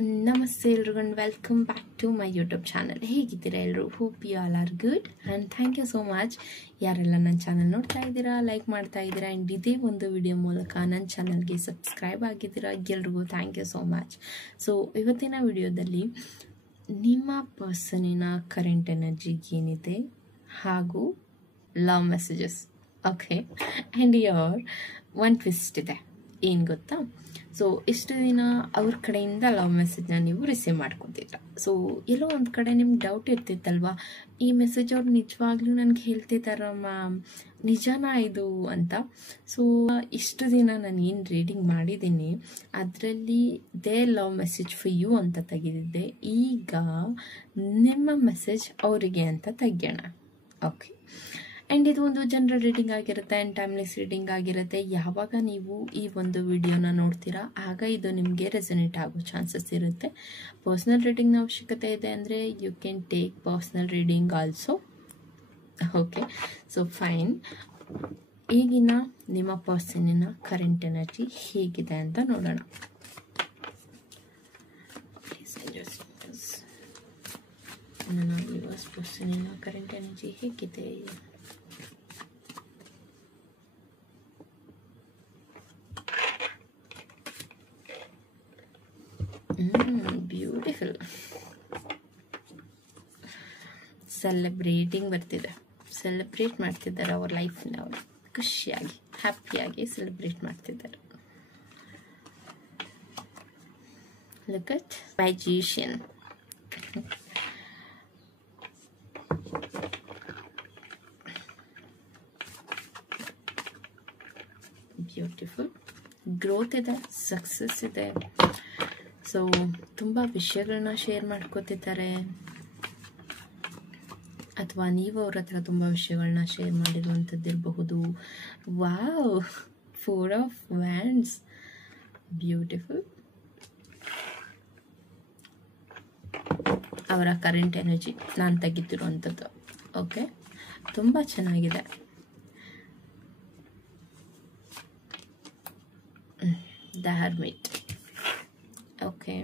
ನಮಸ್ತೆ ಎಲ್ರಿಗೂ welcome back to my YouTube channel. ಹೇಗಿದ್ದೀರಾ ಎಲ್ಲರೂ? Hope you all are good and thank you so much. ಯಾರೆಲ್ಲ ನನ್ನ ಚಾನಲ್ ನೋಡ್ತಾ ಇದ್ದೀರಾ, ಲೈಕ್ ಮಾಡ್ತಾ ಇದ್ದೀರಾ ಆ್ಯಂಡ್ ಇದೇ ಒಂದು ವಿಡಿಯೋ ಮೂಲಕ ನನ್ನ ಚಾನಲ್ಗೆ ಸಬ್ಸ್ಕ್ರೈಬ್ ಆಗಿದ್ದೀರಾ, ಎಲ್ರಿಗೂ thank you so much. So ಇವತ್ತಿನ ವಿಡಿಯೋದಲ್ಲಿ ನಿಮ್ಮ ಪರ್ಸನಿನ ಕರೆಂಟ್ ಎನರ್ಜಿ ಏನಿದೆ ಹಾಗೂ love messages, okay. And your one twist ಇದೆ, ಏನು ಗೊತ್ತಾ? ಸೊ ಇಷ್ಟು ದಿನ ಅವ್ರ ಕಡೆಯಿಂದ ಲವ್ ಮೆಸೇಜ್ನ ನೀವು ರಿಸೀವ್ ಮಾಡ್ಕೊತಿದ್ರ. ಸೊ ಎಲ್ಲೋ ಒಂದು ಕಡೆ ನಿಮ್ಗೆ ಡೌಟ್ ಇರ್ತಿತ್ತಲ್ವಾ, ಈ ಮೆಸೇಜ್ ಅವ್ರು ನಿಜವಾಗ್ಲೂ ನನಗೆ ಹೇಳ್ತಿದ್ದಾರ ಮ್ಯಾಮ್, ನಿಜನಾ ಇದು ಅಂತ. ಸೊ ಇಷ್ಟು ದಿನ ನಾನು ಏನು ರೀಡಿಂಗ್ ಮಾಡಿದ್ದೀನಿ ಅದರಲ್ಲಿ the love message for you ಅಂತ ತೆಗೆದಿದ್ದೆ. ಈಗ ನಿಮ್ಮ ಮೆಸೇಜ್ ಅವರಿಗೆ ಅಂತ ತೆಗೆಯೋಣ, ಓಕೆ. ಆ್ಯಂಡ್ ಇದು ಒಂದು ಜನರಲ್ ರೀಡಿಂಗ್ ಆಗಿರುತ್ತೆ ಆ್ಯಂಡ್ ಟೈಮ್ಲೆಸ್ ರೀಡಿಂಗ್ ಆಗಿರುತ್ತೆ. ಯಾವಾಗ ನೀವು ಈ ಒಂದು ವಿಡಿಯೋನ ನೋಡ್ತೀರಾ ಆಗ ಇದು ನಿಮಗೆ ರೆಸನೇಟ್ ಆಗೋ ಚಾನ್ಸಸ್ ಇರುತ್ತೆ. ಪರ್ಸ್ನಲ್ ರೀಡಿಂಗ್ನ ಅವಶ್ಯಕತೆ ಇದೆ ಅಂದರೆ you can take personal reading also, okay. So fine, ಈಗಿನ ನಿಮ್ಮ ಪರ್ಸನಿನ ಕರೆಂಟ್ ಎನರ್ಜಿ ಹೇಗಿದೆ ಅಂತ ನೋಡೋಣ. ನನ್ನ ಯುವರ್ಸ್ ಪರ್ಸನಿನ ಕರೆಂಟ್ ಎನರ್ಜಿ ಹೇಗಿದೆ? ಬ್ಯೂಟಿಫುಲ್. ಸೆಲೆಬ್ರೇಟಿಂಗ್ ಬರ್ತಿದೆ, ಸೆಲೆಬ್ರೇಟ್ ಮಾಡ್ತಿದ್ದಾರೆ ಅವ್ರ ಲೈಫ್ನ. ಅವರು ಖುಷಿಯಾಗಿ ಹ್ಯಾಪಿಯಾಗಿ ಸೆಲೆಬ್ರೇಟ್ ಮಾಡ್ತಿದ್ದಾರೆ. Look at magician. Beautiful. Growth ಇದೆ, ಸಕ್ಸಸ್ ಇದೆ. ಸೊ ತುಂಬ ವಿಷಯಗಳನ್ನ ಶೇರ್ ಮಾಡ್ಕೋತಿದ್ದಾರೆ, ಅಥವಾ ನೀವು ಅವ್ರ ಹತ್ರ ತುಂಬ ವಿಷಯಗಳನ್ನ ಶೇರ್ ಮಾಡಿರುವಂಥದ್ದಿರಬಹುದು. Wow, 4 of Wands, beautiful. ಅವರ ಕರೆಂಟ್ ಎನರ್ಜಿ ನಾನು ತೆಗಿತಿರುವಂಥದ್ದು, ಓಕೆ, ತುಂಬ ಚೆನ್ನಾಗಿದೆ. The Hermit, okay.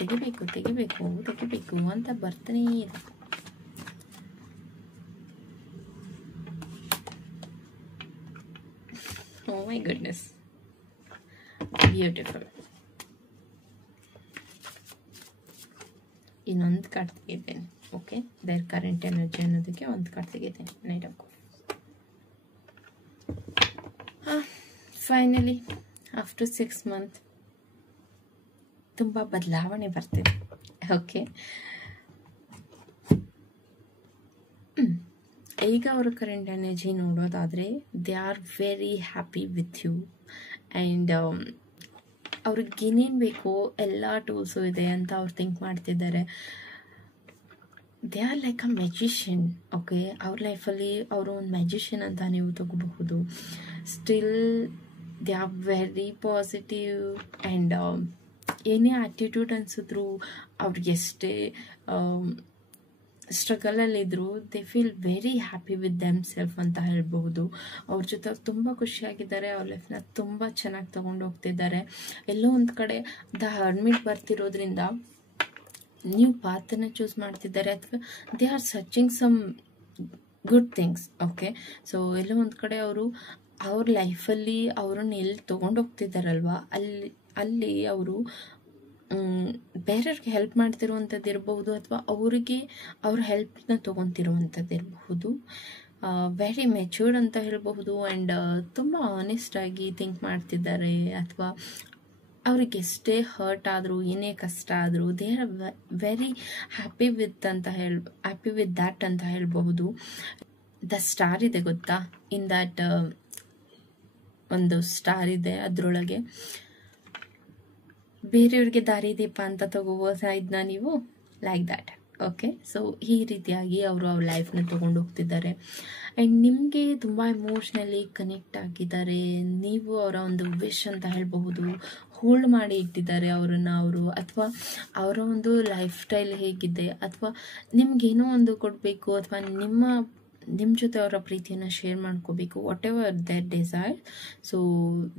ತೆಗಿಬೇಕು ತೆಗಿಬೇಕು ತೆಗಿಬೇಕು ಅಂತ ಬರ್ತಾನೆ ಇದೆ. Oh my goodness, beautiful. ಇನ್ನೊಂದು ಕಾರ್ಡ್ ತೆಗಿದ್ದೇನೆ, ಓಕೆ. ದೇರ್ ಕರೆಂಟ್ ಎನರ್ಜಿ ಅನ್ನೋದಕ್ಕೆ ಒಂದು ಕಾರ್ಡ್ ತೆಗಿದ್ದೇನೆ, Knight of Cups. Finally after 6 months ತುಂಬ ಬದಲಾವಣೆ ಬರ್ತಿದೆ, ಓಕೆ. ಈಗ ಅವರ ಕರೆಂಟ್ ಎನರ್ಜಿ ನೋಡೋದಾದರೆ they are very happy with you and ಅವ್ರಿಗೆ ಏನೇನು ಬೇಕೋ ಎಲ್ಲ ಟೂಲ್ಸು ಇದೆ ಅಂತ ಅವ್ರು ಥಿಂಕ್ ಮಾಡ್ತಿದ್ದಾರೆ. They are like a magician, okay. ಅವ್ರ ಲೈಫಲ್ಲಿ ಅವರು ಒಂದು ಮ್ಯಾಜಿಷಿಯನ್ ಅಂತ ನೀವು ತಗೋಬಹುದು. Still they are very positive and ಏನೇ ಆ್ಯಟಿಟ್ಯೂಡ್ ಅನಿಸಿದ್ರು, ಅವ್ರಿಗೆ ಎಷ್ಟೇ ಸ್ಟ್ರಗಲಲ್ಲಿದ್ದರು, they feel very happy with them self ಅಂತ ಹೇಳ್ಬಹುದು. ಅವ್ರ ಜೊತೆ ಅವ್ರು ತುಂಬ ಖುಷಿಯಾಗಿದ್ದಾರೆ, ಅವ್ರ ಲೈಫ್ನ ತುಂಬ ಚೆನ್ನಾಗಿ ತೊಗೊಂಡು ಹೋಗ್ತಿದ್ದಾರೆ. ಎಲ್ಲೋ ಒಂದು ಕಡೆ ದ ಹರ್ಮಿಟ್ ಬರ್ತಿರೋದ್ರಿಂದ ನ್ಯೂ ಪಾತನ್ನು ಚೂಸ್ ಮಾಡ್ತಿದ್ದಾರೆ, ಅಥವಾ they are searching some good things, okay. So ಎಲ್ಲೋ ಒಂದು ಕಡೆ ಅವರು ಅವ್ರ ಲೈಫಲ್ಲಿ ಅವ್ರನ್ನ ಎಲ್ಲಿ ತೊಗೊಂಡು ಹೋಗ್ತಿದ್ದಾರಲ್ವ ಅಲ್ಲಿ ಅವರು ಬೇರೆಯವ್ರಿಗೆ ಹೆಲ್ಪ್ ಮಾಡ್ತಿರುವಂಥದ್ದು ಇರಬಹುದು, ಅಥವಾ ಅವರಿಗೆ ಅವ್ರ ಹೆಲ್ಪ್ನ ತೊಗೊತಿರುವಂಥದ್ದು ಇರಬಹುದು. ವೆರಿ ಮೆಚ್ಯೂರ್ಡ್ ಅಂತ ಹೇಳ್ಬಹುದು ಆ್ಯಂಡ್ ತುಂಬ ಆನೆಸ್ಟಾಗಿ ಥಿಂಕ್ ಮಾಡ್ತಿದ್ದಾರೆ, ಅಥವಾ ಅವ್ರಿಗೆ ಎಷ್ಟೇ ಹರ್ಟ್ ಆದರೂ ಏನೇ ಕಷ್ಟ ಆದರೂ they are very happy with that ಅಂತ ಹೇಳ್ಬಹುದು. ದ ಸ್ಟಾರ್ ಇದೆ ಗೊತ್ತಾ, ಇನ್ ದ್ಯಾಟ್ ಒಂದು ಸ್ಟಾರ್ ಇದೆ, ಅದರೊಳಗೆ ಬೇರೆಯವ್ರಿಗೆ ದಾರಿದೀಪ ಅಂತ ತಗೋಬೋದಾ ಇದನ್ನ ನೀವು, ಲೈಕ್ ದ್ಯಾಟ್, ಓಕೆ. ಸೊ ಈ ರೀತಿಯಾಗಿ ಅವರು ಅವ್ರ ಲೈಫ್ನ ತೊಗೊಂಡು ಹೋಗ್ತಿದ್ದಾರೆ ಆ್ಯಂಡ್ ನಿಮಗೆ ತುಂಬ ಎಮೋಷ್ನಲಿ ಕನೆಕ್ಟ್ ಆಗಿದ್ದಾರೆ. ನೀವು ಅವರ ಒಂದು ವಿಶ್ ಅಂತ ಹೇಳ್ಬಹುದು, ಹೋಲ್ಡ್ ಮಾಡಿ ಇಟ್ಟಿದ್ದಾರೆ ಅವರನ್ನು ಅವರು, ಅಥವಾ ಅವರ ಒಂದು ಲೈಫ್ ಸ್ಟೈಲ್ ಹೇಗಿದೆ, ಅಥವಾ ನಿಮ್ಗೇನೋ ಒಂದು ಕೊಡಬೇಕು, ಅಥವಾ ನಿಮ್ಮ ಜೊತೆ ಅವರ ಪ್ರೀತಿಯನ್ನು ಶೇರ್ ಮಾಡ್ಕೋಬೇಕು, whatever that desire. So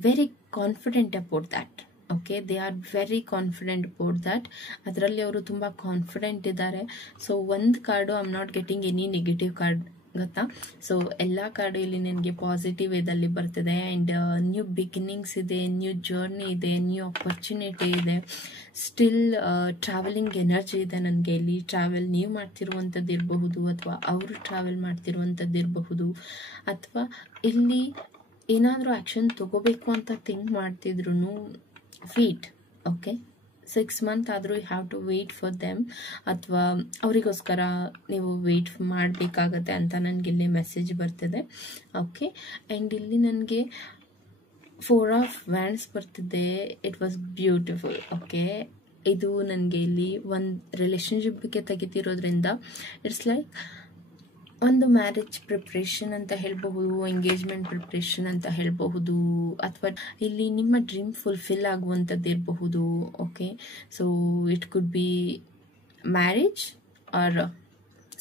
very confident about that. Okay, they are very confident about that. ಅದರಲ್ಲಿ ಅವರು ತುಂಬ ಕಾನ್ಫಿಡೆಂಟ್ ಇದ್ದಾರೆ. ಸೊ ಒಂದು card I am not getting any negative card, ಗೊತ್ತಾ? ಸೊ ಎಲ್ಲ ಕಾರ್ಡು ಇಲ್ಲಿ ನನಗೆ ಪಾಸಿಟಿವ್ ವೇದಲ್ಲಿ ಬರ್ತಿದೆ. ಆ್ಯಂಡ್ ನ್ಯೂ ಬಿಗಿನಿಂಗ್ಸ್ ಇದೆ, ನ್ಯೂ ಜರ್ನಿ ಇದೆ, ನ್ಯೂ ಆಪರ್ಚುನಿಟಿ ಇದೆ, ಸ್ಟಿಲ್ ಟ್ರಾವೆಲಿಂಗ್ ಎನರ್ಜಿ ಇದೆ ನನಗೆ ಇಲ್ಲಿ. ಟ್ರಾವೆಲ್ ನೀವು ಮಾಡ್ತಿರುವಂಥದ್ದು ಇರಬಹುದು, ಅಥವಾ ಅವರು ಟ್ರಾವೆಲ್ ಮಾಡ್ತಿರುವಂಥದ್ದು ಇರಬಹುದು, ಅಥವಾ ಇಲ್ಲಿ ಏನಾದರೂ ಆ್ಯಕ್ಷನ್ ತಗೋಬೇಕು ಅಂತ ಥಿಂಕ್ ಮಾಡ್ತಿದ್ರು ವೇಟ್. ಓಕೆ, 6 months ಆದರೂ you have to wait for them, ಅಥವಾ ಅವರಿಗೋಸ್ಕರ ನೀವು ವೆಯ್ಟ್ ಮಾಡಬೇಕಾಗತ್ತೆ ಅಂತ ನನಗೆ ಇಲ್ಲಿ ಮೆಸೇಜ್ ಬರ್ತಿದೆ. ಓಕೆ, ಆ್ಯಂಡ್ ಇಲ್ಲಿ ನನಗೆ 4 of Wands ಬರ್ತಿದೆ. It was beautiful. ಓಕೆ, ಇದು ನನಗೆ ಇಲ್ಲಿ ಒಂದು ರಿಲೇಷನ್ಶಿಪ್ಗೆ ತೆಗಿತಿರೋದ್ರಿಂದ ಇಟ್ಸ್ ಲೈಕ್ ಒಂದು ಮ್ಯಾರೇಜ್ ಪ್ರಿಪ್ರೇಷನ್ ಅಂತ ಹೇಳಬಹುದು, ಎಂಗೇಜ್ಮೆಂಟ್ ಪ್ರಿಪ್ರೇಷನ್ ಅಂತ ಹೇಳಬಹುದು, ಅಥವಾ ಇಲ್ಲಿ ನಿಮ್ಮ ಡ್ರೀಮ್ ಫುಲ್ಫಿಲ್ ಆಗುವಂಥದ್ದು ಇರಬಹುದು. Okay, so it could be marriage R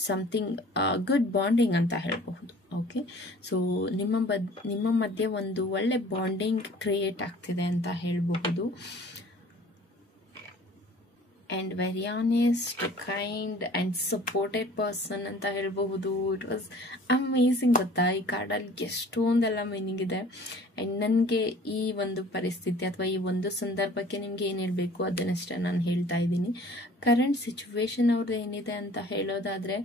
something good bonding ಅಂತ ಹೇಳಬಹುದು. ಓಕೆ, ಸೊ ನಿಮ್ಮ ಮಧ್ಯೆ ಒಂದು ಒಳ್ಳೆ ಬಾಂಡಿಂಗ್ ಕ್ರಿಯೇಟ್ ಆಗ್ತಿದೆ ಅಂತ ಹೇಳಬಹುದು. And very honest, kind and supported person ಅಂತ ಹೇಳಬಹುದು. It was amazing. ಗೊತ್ತಾ, ಈ ಕಾರ್ಡಲ್ಲಿ ಎಷ್ಟೊಂದೆಲ್ಲ ಮೀನಿಂಗ್ ಇದೆ. ಆ್ಯಂಡ್ ನನಗೆ ಈ ಒಂದು ಪರಿಸ್ಥಿತಿ ಅಥವಾ ಈ ಒಂದು ಸಂದರ್ಭಕ್ಕೆ ನಿಮಗೆ ಏನು ಹೇಳಬೇಕು ಅದನ್ನಷ್ಟೇ ನಾನು ಹೇಳ್ತಾ ಇದ್ದೀನಿ. ಕರೆಂಟ್ ಸಿಚುವೇಶನ್ ಅವ್ರದ್ದು ಏನಿದೆ ಅಂತ ಹೇಳೋದಾದರೆ,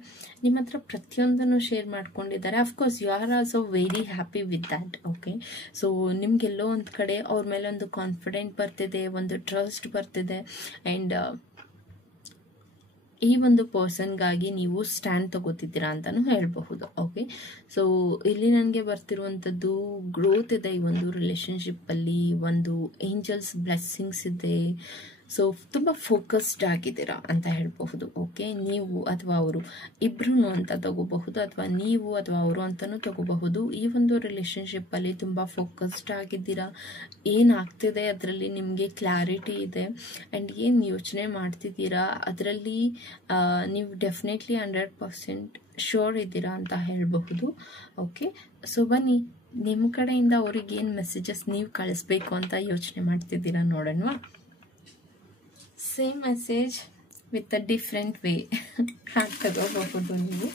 ನಿಮ್ಮ ಹತ್ರ ಪ್ರತಿಯೊಂದನ್ನು ಶೇರ್ ಮಾಡ್ಕೊಂಡಿದ್ದಾರೆ. Of course you are also very happy with that. Okay, so ನಿಮಗೆಲ್ಲೋ ಒಂದು ಕಡೆ ಅವ್ರ ಮೇಲೆ ಒಂದು ಕಾನ್ಫಿಡೆಂಟ್ ಬರ್ತಿದೆ, ಒಂದು ಟ್ರಸ್ಟ್ ಬರ್ತಿದೆ. ಆ್ಯಂಡ್ ಈ ಒಂದು ಪರ್ಸನ್ಗಾಗಿ ನೀವು ಸ್ಟ್ಯಾಂಡ್ ತಗೋತಿದ್ದೀರಾ ಅಂತಲೂ ಹೇಳಬಹುದು. ಓಕೆ, ಸೊ ಇಲ್ಲಿ ನನಗೆ ಬರ್ತಿರುವಂಥದ್ದು ಗ್ರೋತ್ ಇದೆ ಈ ಒಂದು ರಿಲೇಷನ್ಶಿಪ್ಪಲ್ಲಿ, ಒಂದು ಏಂಜಲ್ಸ್ ಬ್ಲೆಸ್ಸಿಂಗ್ಸ್ ಇದೆ. ಸೊ ತುಂಬ ಫೋಕಸ್ಡ್ ಆಗಿದ್ದೀರಾ ಅಂತ ಹೇಳಬಹುದು. ಓಕೆ, ನೀವು ಅಥವಾ ಅವರು ಇಬ್ರು ಅಂತ ತಗೋಬಹುದು, ಅಥವಾ ನೀವು ಅಥವಾ ಅವರು ಅಂತಲೂ ತಗೋಬಹುದು. ಈ ಒಂದು ರಿಲೇಷನ್ಶಿಪ್ಪಲ್ಲಿ ತುಂಬ ಫೋಕಸ್ಡ್ ಆಗಿದ್ದೀರಾ. ಏನಾಗ್ತಿದೆ ಅದರಲ್ಲಿ ನಿಮಗೆ ಕ್ಲಾರಿಟಿ ಇದೆ. ಆ್ಯಂಡ್ ಏನು ಯೋಚನೆ ಮಾಡ್ತಿದ್ದೀರಾ ಅದರಲ್ಲಿ ನೀವು ಡೆಫಿನೆಟ್ಲಿ 100% ಶೋರ್ ಇದ್ದೀರಾ ಅಂತ ಹೇಳಬಹುದು. ಓಕೆ, ಸೊ ಬನ್ನಿ, ನಿಮ್ಮ ಕಡೆಯಿಂದ ಅವ್ರಿಗೆ ಏನು ಮೆಸೇಜಸ್ ನೀವು ಕಳಿಸ್ಬೇಕು ಅಂತ ಯೋಚನೆ ಮಾಡ್ತಿದ್ದೀರಾ ನೋಡೋಣವಾ? Same message with a different way ತಗೋಬಹುದು ನೀವು.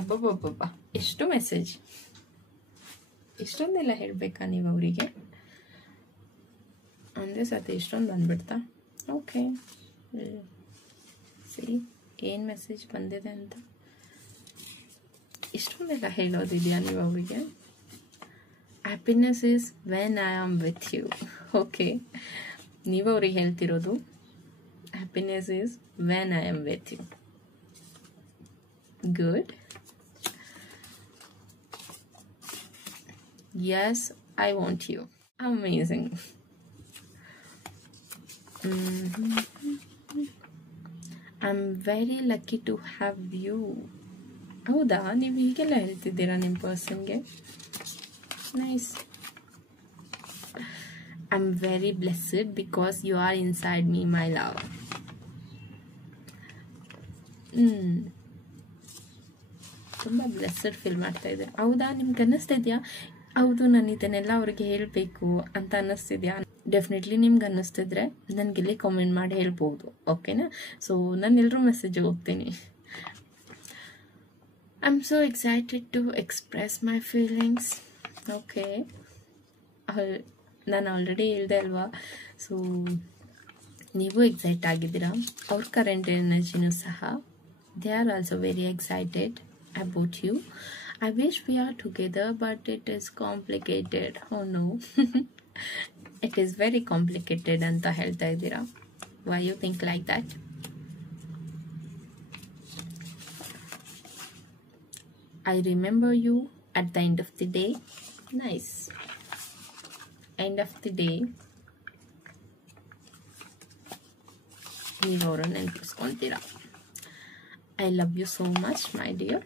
ಅಬ್ಬಬ್ಬಬ್ಬ, ಎಷ್ಟು ಮೆಸೇಜ್! ಇಷ್ಟೊಂದೆಲ್ಲ ಹೇಳಬೇಕಾ ನೀವು ಅವರಿಗೆ? ಒಂದೇ ಸತಿ ಇಷ್ಟೊಂದು ಬಂದ್ಬಿಡ್ತಾ? ಓಕೆ, ಸರಿ, ಏನು ಮೆಸೇಜ್ ಬಂದಿದೆ ಅಂತ. ಇಷ್ಟೊಂದೆಲ್ಲ ಹೇಳೋದಿದೆಯಾ ನೀವು ಅವರಿಗೆ? Happiness is when I am with you. Okay, ನೀವು ಅವ್ರಿಗೆ ಹೇಳ್ತಿರೋದು happiness is when I am with you. Good. Yes, I want you. Amazing. I'm very lucky to have you. ಹೌದಾ, ನೀವು ಹೀಗೆಲ್ಲ ಹೇಳ್ತಿದ್ದೀರಾ ನಿಮ್ಮ ಪರ್ಸನ್ಗೆ? Nice. I'm very blessed because you are inside me, my love. ತುಂಬ ಬ್ಲೆಸ್ಸಡ್ ಫೀಲ್ ಮಾಡ್ತಾ ಇದ್ದೆ. ಹೌದಾ, ನಿಮ್ಗೆ ಅನ್ನಿಸ್ತಿದ್ಯಾ ಹೌದು ನಾನು ಇದನ್ನೆಲ್ಲ ಅವ್ರಿಗೆ ಹೇಳಬೇಕು ಅಂತ ಅನ್ನಿಸ್ತಿದ್ಯಾ? ಡೆಫಿನೆಟ್ಲಿ ನಿಮ್ಗೆ ಅನ್ನಿಸ್ತಿದ್ರೆ ನನಗಿಲ್ಲಿ ಕಾಮೆಂಟ್ ಮಾಡಿ ಹೇಳ್ಬೋದು. ಓಕೆನಾ? ಸೊ ನಾನು ಎಲ್ಲರೂ ಮೆಸೇಜಿಗೆ ಹೋಗ್ತೀನಿ. I am so excited to express my feelings. Okay, ನಾನು ಆಲ್ರೆಡಿ ಹೇಳಿದೆ ಅಲ್ವಾ? ಸೊ ನೀವು ಎಕ್ಸೈಟ್ ಆಗಿದ್ದೀರಾ. ಅವ್ರ ಕರೆಂಟ್ ಎನರ್ಜಿನೂ ಸಹ they are also very excited about you. I wish we are together, but it is complicated. Oh no. It is very complicated anta helta idira. Why you think like that? I remember you at the end of the day. Nice. End of the day. ನೀವು ಅವರನ್ನು ನೆನಪಿಸ್ಕೊಂತೀರಾ. I love you so much, my dear.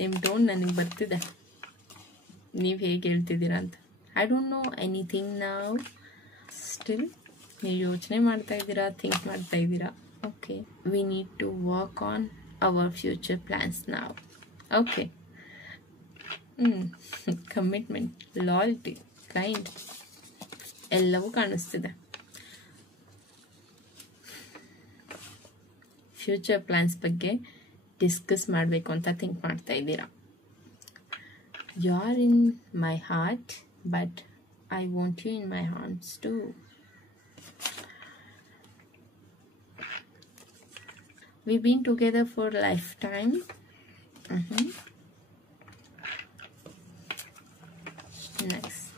ನಿಮ್ಮ tone ನನಗೆ ಬರ್ತಿದೆ, ನೀವು ಹೇಗೆ ಹೇಳ್ತಿದ್ದೀರಾ ಅಂತ. I don't know anything now. Still ನೀವು ಯೋಚನೆ ಮಾಡ್ತಾ ಇದ್ದೀರಾ, ಥಿಂಕ್ ಮಾಡ್ತಾ ಇದ್ದೀರಾ. Okay, we need to work on our future plans now. Okay, commitment, loyalty, kind ಎಲ್ಲವೂ ಕಾಣಿಸ್ತಿದೆ. ಫ್ಯೂಚರ್ ಪ್ಲ್ಯಾನ್ಸ್ ಬಗ್ಗೆ ಡಿಸ್ಕಸ್ ಮಾಡಬೇಕು ಅಂತ ಥಿಂಕ್ ಮಾಡ್ತಾ ಇದ್ದೀರಾ. You are in my heart but I want you in my hearts too. We been together for lifetime. Next,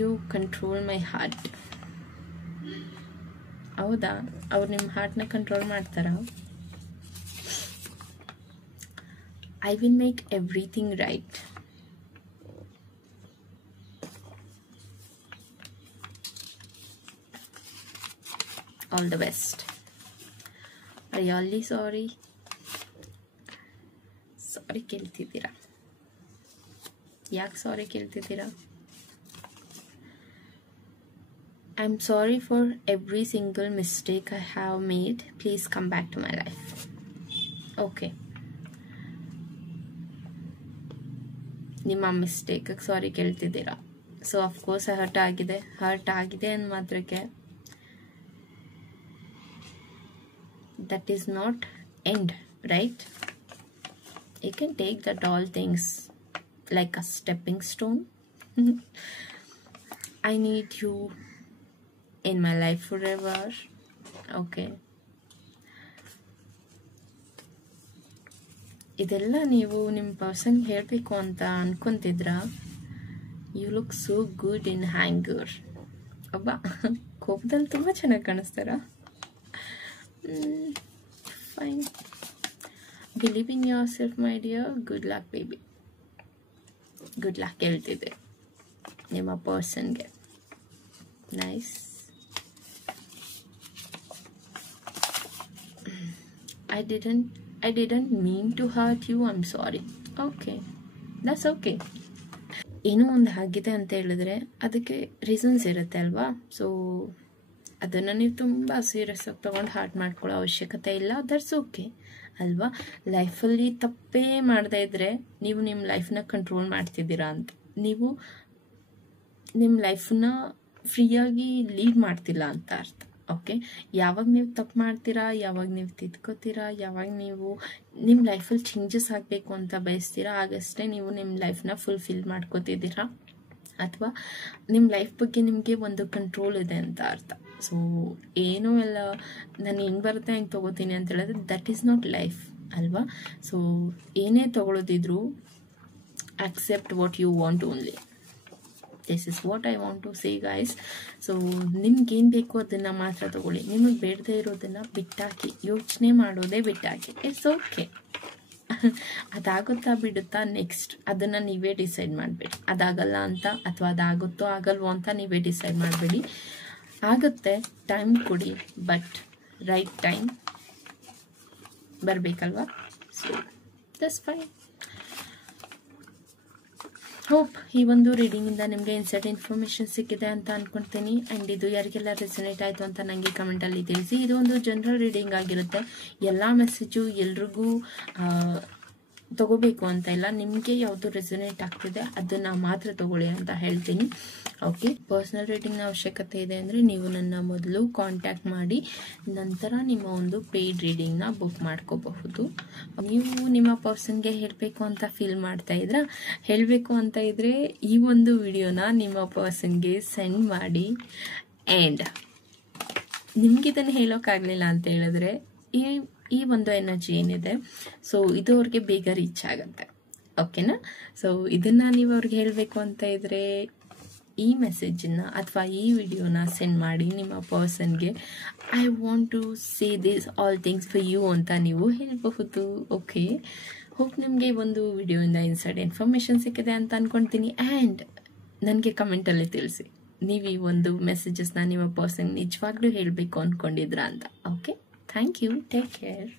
you control my heart. ಹೌದಾ, ಅವ್ರು ನಿಮ್ಮ ಹಾರ್ಟ್ನ ಕಂಟ್ರೋಲ್ ಮಾಡ್ತಾರಾ? I will make everything right. All the best. Really sorry. Sorry ಕೇಳ್ತಿದ್ದೀರಾ? ಯಾಕೆ sorry ಕೇಳ್ತಿದ್ದೀರಾ? I'm sorry for every single mistake I have made. Please come back to my life. Okay. ನಿಮ್ಮ ಮಿಸ್ಟೇಕ್ಗೆ ಸಾರಿ ಕೇಳ್ತಿದ್ದೀರಾ. So of course hurt ಆಗಿದೆ ಅಂದ ಮಾತ್ರಕ್ಕೆ that is not end, right? You can take that all things like a stepping stone. I need you in my life forever. Okay, ಇದೆಲ್ಲ ನೀವು ನಿಮ್ಮ person ಹೇಳಬೇಕು ಅಂತ ಅನ್ಕೊಂತಿದ್ರಾ? You look so good in anger. ಅಬ್ಬಾ, ಕೋಪದಲ್ಲಿ ತುಂಬ ಚೆನ್ನಾಗಿ ಕಾಣಿಸ್ತಾರ. Fine. Believe in yourself my dear. Good luck baby. Good luck ಹೇಳ್ತಿದ್ದೆ ನಿಮ್ಮ ಪರ್ಸನ್ಗೆ. Nice. I didn't mean to hurt you. I'm sorry. Okay, that's okay. ಏನೋ ಒಂದು ಆಗಿದೆ ಅಂತ ಹೇಳಿದ್ರೆ ಅದಕ್ಕೆ ರೀಸನ್ಸ್ ಇರುತ್ತೆ ಅಲ್ವಾ. ಸೊ ಅದನ್ನು ನೀವು ತುಂಬ ಸೀರಿಯಸ್ ಆಗಿ ತೊಗೊಂಡು ಹಾರ್ಟ್ ಮಾಡ್ಕೊಳ್ಳೋ ಅವಶ್ಯಕತೆ ಇಲ್ಲ. ದಟ್ಸ್ ಓಕೆ ಅಲ್ವಾ. ಲೈಫಲ್ಲಿ ತಪ್ಪೇ ಮಾಡದೇ ಇದ್ದರೆ ನೀವು ನಿಮ್ಮ ಲೈಫ್ನ ಕಂಟ್ರೋಲ್ ಮಾಡ್ತಿದ್ದೀರಾ ಅಂತ. ನೀವು ನಿಮ್ಮ ಲೈಫನ್ನ ಫ್ರೀಯಾಗಿ ಲೀಡ್ ಮಾಡ್ತಿಲ್ಲ ಅಂತ ಅರ್ಥ. ಓಕೆ, ಯಾವಾಗ ನೀವು ತಪ್ಪು ಮಾಡ್ತೀರಾ, ಯಾವಾಗ ನೀವು ತಿದ್ಕೋತೀರಾ, ಯಾವಾಗ ನೀವು ನಿಮ್ಮ ಲೈಫಲ್ಲಿ ಚೇಂಜಸ್ ಆಗಬೇಕು ಅಂತ ಬಯಸ್ತೀರಾ, ಆಗಷ್ಟೇ ನೀವು ನಿಮ್ಮ ಲೈಫ್ನ ಫುಲ್ಫಿಲ್ ಮಾಡ್ಕೋತಿದ್ದೀರಾ ಅಥವಾ ನಿಮ್ಮ ಲೈಫ್ ಬಗ್ಗೆ ನಿಮಗೆ ಒಂದು ಕಂಟ್ರೋಲ್ ಇದೆ ಅಂತ ಅರ್ಥ. ಸೊ ಏನೂ ಎಲ್ಲ ನಾನು ಹೆಂಗೆ ಬರುತ್ತೆ ಹೆಂಗೆ ತೊಗೋತೀನಿ ಅಂತ ಹೇಳಿದ್ರೆ ದಟ್ ಈಸ್ ನಾಟ್ ಲೈಫ್ ಅಲ್ವಾ. ಸೊ ಏನೇ ತೊಗೊಳೋದಿದ್ರು accept what you want only. This is what I want to say guys. So ನಿಮ್ಗೇನು ಬೇಕು ಅದನ್ನು ಮಾತ್ರ ತಗೊಳ್ಳಿ. ನಿಮಗೆ ಬೇಡದೇ ಇರೋದನ್ನು ಬಿಟ್ಟಾಕಿ, ಯೋಚನೆ ಮಾಡೋದೇ ಬಿಟ್ಟಾಕಿ. It's okay. ಅದಾಗುತ್ತಾ ಬಿಡುತ್ತಾ ನೆಕ್ಸ್ಟ್ ಅದನ್ನು ನೀವೇ ಡಿಸೈಡ್ ಮಾಡಬೇಡಿ. ಅದಾಗಲ್ಲ ಅಂತ ಅಥವಾ ಅದಾಗುತ್ತೋ ಆಗಲ್ವೋ ಅಂತ ನೀವೇ ಡಿಸೈಡ್ ಮಾಡಬೇಡಿ. ಆಗುತ್ತೆ, ಟೈಮ್ ಕೊಡಿ, ಬಟ್ ರೈಟ್ ಟೈಮ್ ಬರಬೇಕಲ್ವಾ. So that's fine. ಹೋಪ್ ಈ ಒಂದು ರೀಡಿಂಗಿಂದ ನಿಮಗೆ ಇನ್ಸೈಡ್ ಇನ್ಫಾರ್ಮೇಷನ್ ಸಿಕ್ಕಿದೆ ಅಂತ ಅಂದ್ಕೊಳ್ತೀನಿ. ಆ್ಯಂಡ್ ಇದು ಯಾರಿಗೆಲ್ಲ ರೆಸನೇಟ್ ಆಯಿತು ಅಂತ ನನಗೆ ಕಮೆಂಟಲ್ಲಿ ತಿಳಿಸಿ. ಇದು ಒಂದು ಜನರಲ್ ರೀಡಿಂಗ್ ಆಗಿರುತ್ತೆ. ಎಲ್ಲ ಮೆಸೇಜು ಎಲ್ರಿಗೂ ತಗೋಬೇಕು ಅಂತ ಇಲ್ಲ. ನಿಮಗೆ ಯಾವುದು ರೆಸನೇಟ್ ಆಗ್ತಿದೆ ಅದನ್ನು ಮಾತ್ರ ತಗೊಳ್ಳಿ ಅಂತ ಹೇಳ್ತೀನಿ. ಓಕೆ, ಪರ್ಸ್ನಲ್ ರೀಡಿಂಗ್ನ ಅವಶ್ಯಕತೆ ಇದೆ ಅಂದರೆ ನೀವು ನನ್ನ ಮೊದಲು ಕಾಂಟ್ಯಾಕ್ಟ್ ಮಾಡಿ ನಂತರ ನಿಮ್ಮ ಒಂದು ಪೇಯ್ಡ್ ರೀಡಿಂಗ್ನ ಬುಕ್ ಮಾಡ್ಕೋಬಹುದು. ನೀವು ನಿಮ್ಮ ಪರ್ಸನ್ಗೆ ಹೇಳಬೇಕು ಅಂತ ಫೀಲ್ ಮಾಡ್ತಾ ಇದ್ರಾ, ಹೇಳಬೇಕು ಅಂತ ಇದ್ದರೆ ಈ ಒಂದು ವಿಡಿಯೋನ ನಿಮ್ಮ ಪರ್ಸನ್ಗೆ ಸೆಂಡ್ ಮಾಡಿ. ಆ್ಯಂಡ್ ನಿಮಗಿದನ್ನು ಹೇಳೋಕ್ಕಾಗಲಿಲ್ಲ ಅಂತ ಹೇಳಿದ್ರೆ ಈ ಒಂದು ಎನರ್ಜಿ ಏನಿದೆ ಸೊ ಇದು ಅವ್ರಿಗೆ ಬೇಗ ರೀಚ್ ಆಗುತ್ತೆ. ಓಕೆನಾ. ಸೊ ಇದನ್ನು ನೀವು ಅವ್ರಿಗೆ ಹೇಳಬೇಕು ಅಂತ ಇದ್ದರೆ ಈ ಮೆಸೇಜನ್ನು ಅಥವಾ ಈ ವಿಡಿಯೋನ ಸೆಂಡ್ ಮಾಡಿ ನಿಮ್ಮ ಪರ್ಸನ್ಗೆ. I want to say this all things for you ಅಂತ ನೀವು ಹೇಳಬಹುದು. ಓಕೆ, ಹೋಪ್ ನಿಮಗೆ ಒಂದು ವಿಡಿಯೋಯಿಂದ ಇನ್ಸೈಡ್ ಇನ್ಫಾರ್ಮೇಷನ್ ಸಿಕ್ಕಿದೆ ಅಂತ ಅಂದ್ಕೊಳ್ತೀನಿ. ಆ್ಯಂಡ್ ನನಗೆ ಕಮೆಂಟಲ್ಲಿ ತಿಳಿಸಿ ನೀವು ಈ ಒಂದು ಮೆಸೇಜಸ್ನ ನಿಮ್ಮ ಪರ್ಸನ್ ನಿಜವಾಗ್ಲೂ ಹೇಳಬೇಕು ಅಂದ್ಕೊಂಡಿದ್ರಾ ಅಂತ. Okay, thank you. Take care.